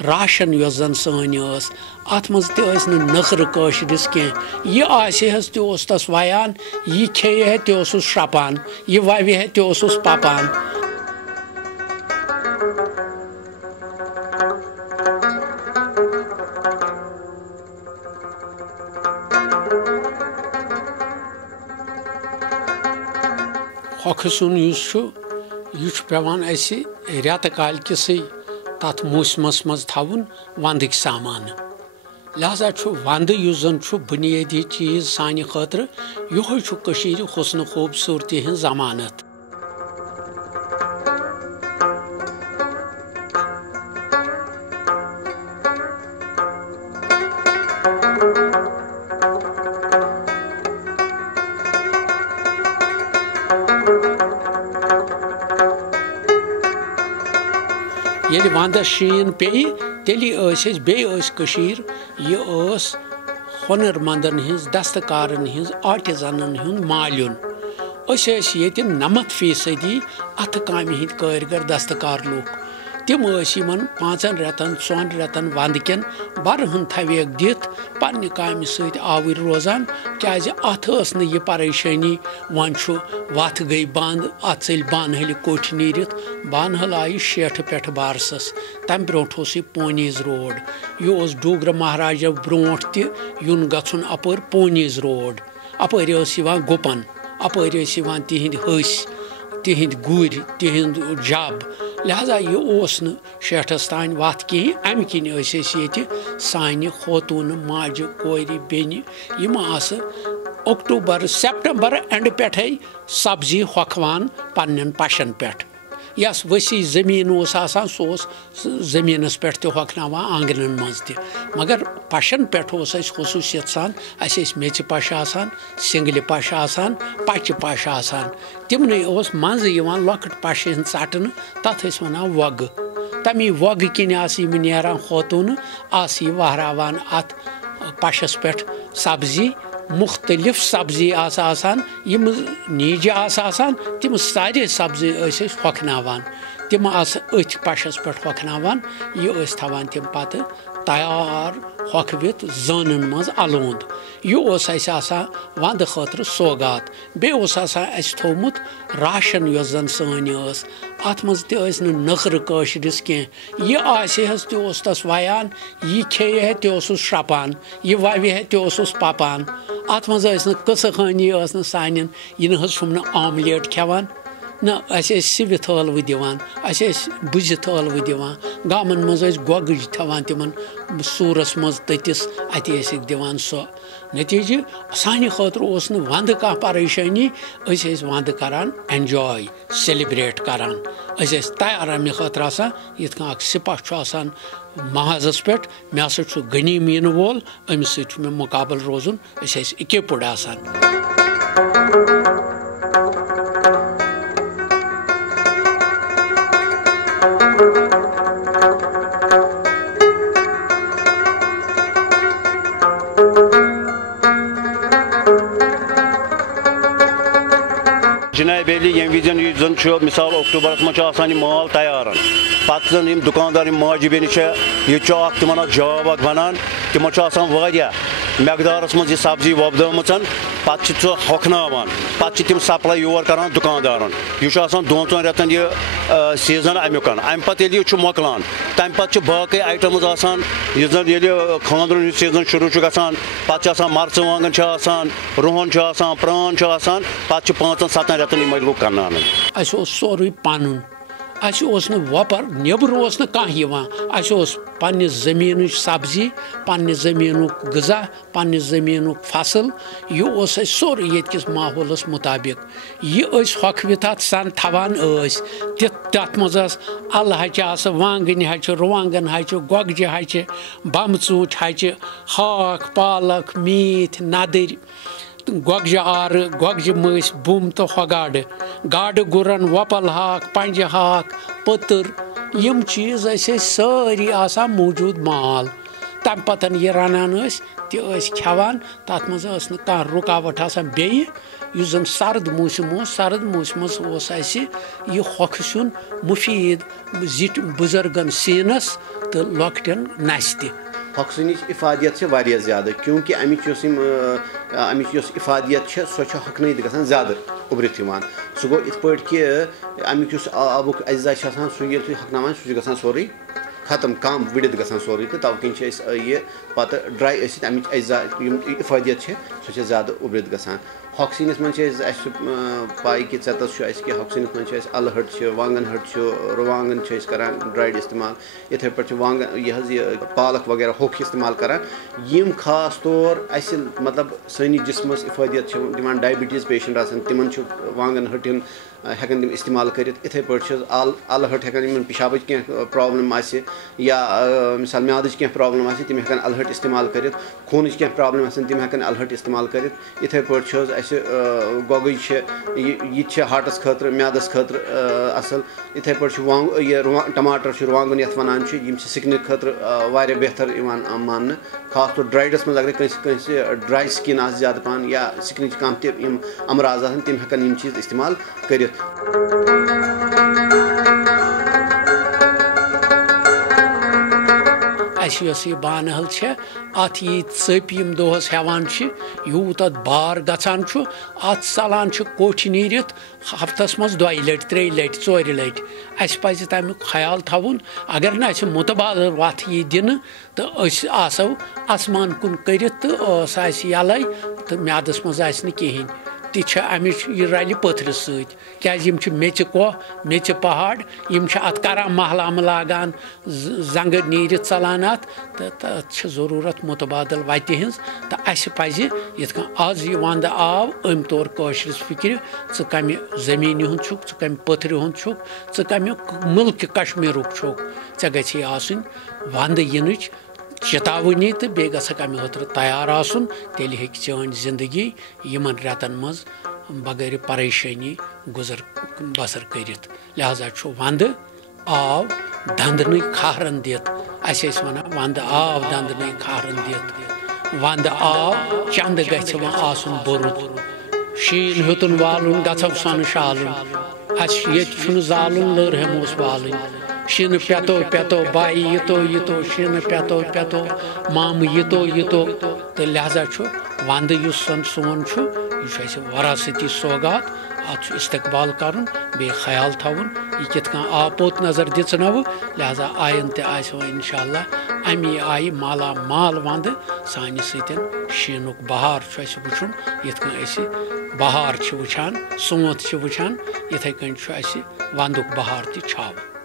Ration yes जन सन अत मज नखर कशरिस कह यह आस तस वयान यह खे तस श्रपान यह वह तस पपान होख सुन यह पेवान रेत काल किस तथ मौसमस मज थवन वंदक सामान लिहाजा वंद जन बुनियादी चीज सानि खतर यह हुस्न खूबसूरती हज जमानत। ये वंदस शीन पे तेली यह हुनरमंदन हज दस्तकारन हज आर्टिजनन हूं माल्युन ये 90% अथ कामि हिंद कारीगर दस्तकार लूक तिम 5 रेतन 4 रेतन वंद कन बरहन थवेक दिथ पन्ने कामि सत आवर रोजान क्या अथ यह परेशानी वन वथ गई बंद अत चल बानहल कोठ नीरित बानहल आई शेठ पे बारसस तम ब्रोट यह पोनीज रोड यह डोगर महाराजा ब्रोट तुन गन अपर पोनीज रोड अपर गुपन अपर तिहिंद हस तिहिंद गुर तिहिंद जब लिहाजा यह शेठस तान वत कहीं अम किन सानि खोतून माज core Ben October September and पे सब्जी होखवान पन्न पशन पे यस वसी जमीन सह जमीनस पे होखनावान आंगन मज मगर पशन पे खसूसियत सान मेच पश सिंगल पश पच पश तिमन मज लकट पश चटन तथ वनान वग तमी वग किन नीरान खोतून वहरावान अत पशस पे सब्जी मुख्तलिफ सब्जी यम नीज तिम सारे सब्जी होखनावान तिम अथ पशस पे होखनावान यह थवान तिम पत तैयार होखवित जानन मज अलूंद यह वंद खतर सौगात बे थोमुत राशन यस जन सन अत मज नखर कशरिस कह यह आस तस वयान यह खे तस श्रपान यह वह तस पपान अत मज कस खानी सान यह आमलेट खेवान न सिवित हलव दिवान बुझित हलव दिवान गामन मज गोगज थवान तिमन सूरस मज ततिस अत दिवान सो नतीज सानि खतर वंद कह परेशानी वंद करान एंजॉय सेलिब्रेट करान तैयार अमे खतर ये सिपह महाजस पे मे हसा गनीम इन वोल अमिस मे मुकाबल रोजुन इक्विप्ड जनाब अली ये विजन जन मिसाल अक्टूबर मज माल तैयार पत् जन दुकानदार माजि बेन यह तिमन जॉब बनान तिमो मकदारस मज सब्जी वपदम पे होखनावान पे तिम सप्लाई योर करान दुकानदारन यह 2-3 रेतन यह सीजन अमुक अम पे मोकलान तम पे बाकी आइटम्स यह खानदर सीजन शुरू गसान पे मरचवांगन रुहन प्रान पे 5-7 रेतन यम लूक कर सोरे पन वपर नबर कह पन्ने जमीन सब्जी पन्ने जमीन गज़ा पन्ने जमीन फसल यह सोरे ये माहौलस मुताबिक यह होखवित सन थवान तथ मज अल हच वांगन हच रुवांगन हच गोगज हच बम चूट हच हाक पालक मीठ नदर गोगज आर गोगज मस बुम तो गाड़ गाड़ गुरन वपल हाक पंज हाक पतर यम चीज सारी मौजूद माल तम पतन यह रनान खेवान तथ मज कह रुकावट बे यह जन सर्द मौसम सर्द मौसमस यह होख सुन मुफीद जिट बुजुर्गन सीनस तो लॉकटेन नस तह हॉक्सनिच इफादियत वारिया ज़्यादा क्योंकि अमिच इफादियत सो हकनत गसान ज़्यादा उभरित सह गो इत पट कि अमिक आबुक अज्जा सह ये हकनावान सह गसान सोरे खत्म कम विड़ित गसान सोरे तो तवकिन यह पत ड्राई अमिच अज्जा इफादियत सो ज़्यादा उभरित गसान हॉक्सिनस मन पाई कि चतस कि हॉक्सिनस मन अलहट वांगन हट रुवांगन करान ड्राइड इस्तेमाल इथे पे वांगन यह पालक वगैरह होख इस्तेमाल करान यम खास तौर मतलब सनी जिस्मस इफादियत दिवान डायबिटीज़ पेशेंट आसान तिमन वांगन हटिन हेकन तिम इस्तेमाल कर इथे पे अलहट हेकन पिशाबच कह प्रॉब्लम या मिसाल म्यादच कह प्रॉब्लम तिम हेकन अलहट इस्तेमाल कर खूनच कह प्रॉब्लम तिम हेकन अलहट इस्तेमाल कर इथे पे गोगज यह हार्टस खतर म्यादस खतर असल इथे पे टमाटर वांगन ये वन सिकन खतर वारिया बेहतर मान खास तौर ड्राइडस मज अगर कंस ड्राई स्किन ज़्यादा पान या स्किन कम तम अमराज तिम हेकन यम चीज़ इस्तेमाल कर यह बानहल अत यी चप यम दोहस हेवान यूत अत बार गचान अत चलान कोठ नीरित हफ्तस मज 2 लट 3 लट 4 लट अस पज तमिक ख्याल थवन अगर न मुतबादल वत यी दिन तो आसो आसमान कुन कर तो यल तो म्यादस मज कहें ती अमिच यह रल पथर सम मेच कोह मेच पहाड़ यम अत करान महलाम लागान जंग नीर चलान अत तो जरूरत मुतबादल वत हज तो अस पज ये आज यह वंद आव अम तौर कशरस फिक्र कम जमीन हुंद कम पथर हुंद कम मुल्क कश्मीर ऐ गई आसन वंद इन चेतावनी तो बे अमे खतर तैयार आसन तेल हे चन जिंदगी यमन रेतन मज बगैर परेशानी गुजर बसर कर लिहाजा वंद आव दंदन खहरन दित वन वंद आव दंदन खहरन दित वंद आव चंद गसन बोरुत शीन हेतुन वालुन गो सन शालन ये जालुन लर हेमोस वालन शीन पेतो पेतो बाई यतो शीन पेतो माम यतो तो लिहाजा वंद सोन यह वरासती सौगात अत इस्तकबाल कर बे ख्याल थवन यह कित आपोत नजर दिव लिहाजा आयन तह इंशाअल्लाह अमी आय माला माल वंद सान शीनुक बहार वुन ये बहार वुचान सोत वुचान इथे कन वंदुक बहार तह